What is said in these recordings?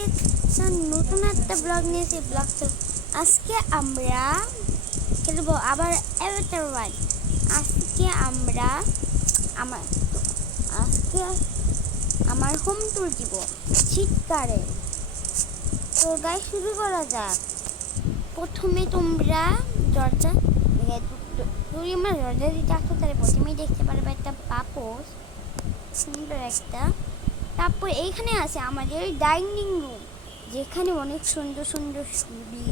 আজকে নতুন একটা ব্লগ নিয়েছি। ব্লগটা আজকে আমরা খেলবো আবার অ্যাভাটার ওয়ার্ল্ড। আজকে আমরা আমার আজকে আমার হোম ট্যুর দিব শীতকালে। তো গাইস শুরু করা যাক। প্রথমে তোমরা দরজা আমার দরজা দিতে আসো, তাহলে প্রথমেই দেখতে পারবে একটা পাপোশ, সুন্দর একটা। তারপর এইখানে আছে আমাদের ডাইনিং রুম, যেখানে অনেক সুন্দর সুন্দর ছবি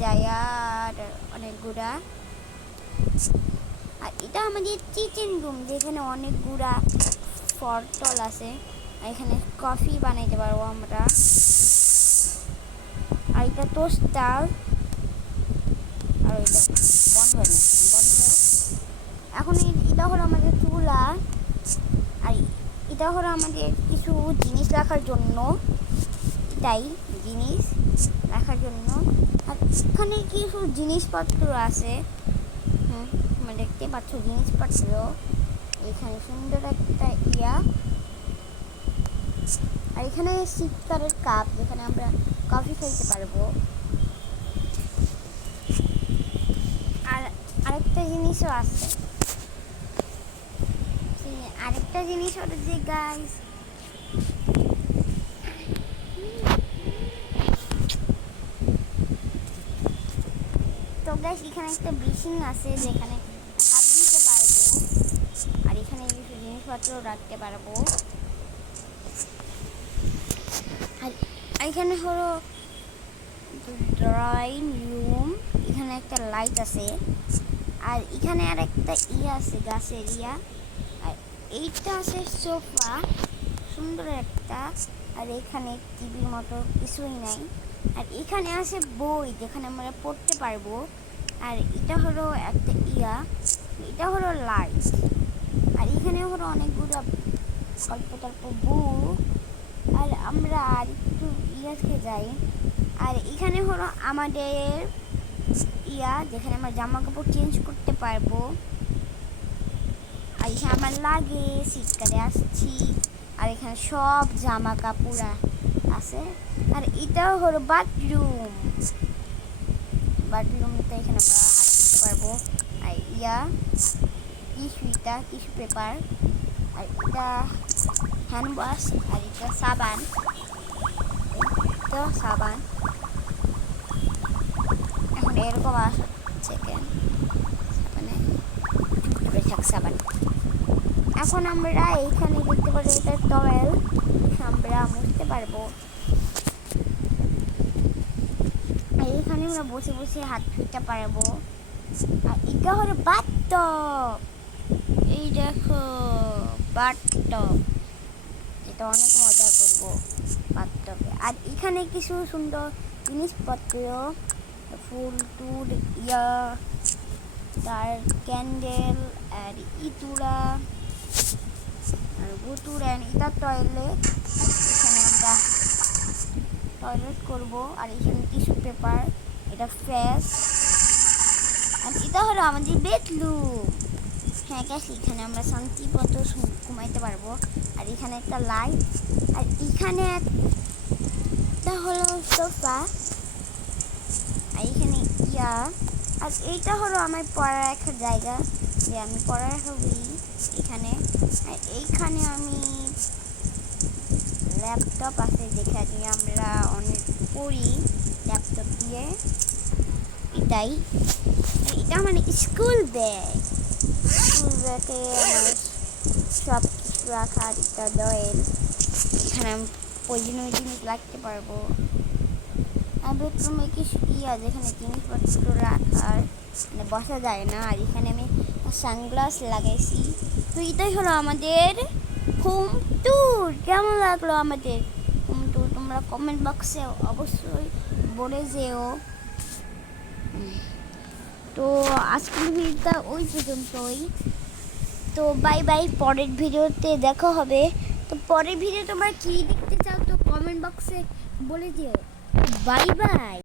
জায়ার অনেকগুলা। আর এটা আমাদের কিচেন রুম, যেখানে অনেকগুলা ফটল আছে। আর এখানে কফি বানাইতে পারবো আমরা। আর এটা টোস্টার। আর এটা বন্ধ এখন এটা হলো আমাদের চুলা। আর এটা হলো আমাদের কিছু জিনিস রাখার জন্য, এটাই জিনিস রাখার জন্য। আর এখানে কিছু জিনিসপত্র আছে, তোমরা দেখতে পাচ্ছ জিনিসপত্র। এখানে সুন্দর একটা ইয়া। আর এখানে শীতকালের কাপ, যেখানে আমরা কফি খাইতে পারবো। আর আরেকটা জিনিসও আছে, আরেকটা জিনিস হলো যে গাইস, তো গাইস এখানে একটা বেসিন আছে, যেখানে হাত দিতে পারবো। আর এখানে কিছু জিনিসপত্র রাখতে পারবো। আর এখানে হলো ড্রয়িং রুম, এখানে একটা লাইট আছে। আর এখানে আর একটা ইয়া আছে, গাছের ইয়া। আর এইটা আছে সোফা, সুন্দর একটা। আর এখানে টিভির মতো কিছুই নাই। আর এখানে আছে বই, যেখানে আমরা পড়তে পারবো। আর এটা হলো একটা ইয়া, এটা হলো লাইট। আর এখানে হলো অনেকগুলো গল্প টল্প বুক। আর আমরা আর একটু ইয়াতে যাই। আর এখানে হলো আমাদের ইয়া, যেখানে আমরা জামা কাপড় চেঞ্জ করতে পারবো। আর এখানে আমার লাগে শীতকালে আসছি। আর এখানে সব জামা কাপড় আছে। আর এটাও হলো বাথরুম, বাথরুমটা এখানে আমরা হাত দিতে পারবো। আর ইয়া টিস্যু, এটা টিস্যু পেপার। আর এটা হ্যান্ড ওয়াশ। আর এটা সাবান, এটা সাবান। এখন এরকম আসছে কেন, মানে সাবান। এখন আমরা এইখানে দেখতে পারি এটা টওয়েল, আমরা মুছতে পারবো। এইখানে আমরা বসে বসে হাত ধুতে পারবো। আর এটা হলো বাথটব, এই দেখো বাথটব, যেটা অনেক মজা করবো বাথটবে। আর এখানে কিছু সুন্দর জিনিসপত্র, ফুল টুল ইয়া, তার ক্যান্ডেল। আর ইতুরা আর বুতুর। অ্যান্ড এটা টয়লেট, এখানে আমরা টয়লেট করবো। আর এখানে টিস্যু পেপার, এটা ফ্রেশ। আর এটা হলো আমাদের বেডরুম। হ্যাঁ গ্যাস, এখানে আমরা শান্তিমতো ঘুমাইতে পারবো। আর এখানে একটা লাইট। আর এখানে একটা হলো সোফা। আর এখানে ইয়া। আর এইটা হলো আমার পড়ালেখার জায়গা, যে আমি পড়ালেখা করি এখানে। আর এইখানে আমি ল্যাপটপ আছে, যেখানে আমরা অনেক পড়ি ল্যাপটপ দিয়ে। এটাই, এটা মানে স্কুল ব্যাগ, স্কুল ব্যাগে আমার সব কিছু রাখার। এটা ডয়েল, এখানে আমি প্রয়োজনীয় জিনিস রাখতে পারবো। আর বেডরুমে কিছু ইয়া, যেখানে জিনিসপত্র রাখার মানে বসা যায় না। আর এখানে আমি সানগ্লাস লাগাইছি। তো এটাই হলো আমাদের হোম ট্যুর। কেমন লাগলো আমাদের হোম ট্যুর, তোমরা কমেন্ট বক্সে অবশ্যই বলে যেও। তো আজকের ভিডিওটা ওই পর্যন্তই। তো বাই বাই, পরের ভিডিওতে দেখা হবে। তো পরের ভিডিও তোমরা কী দেখতে চাও তো কমেন্ট বক্সে বলে দিও। Bye bye.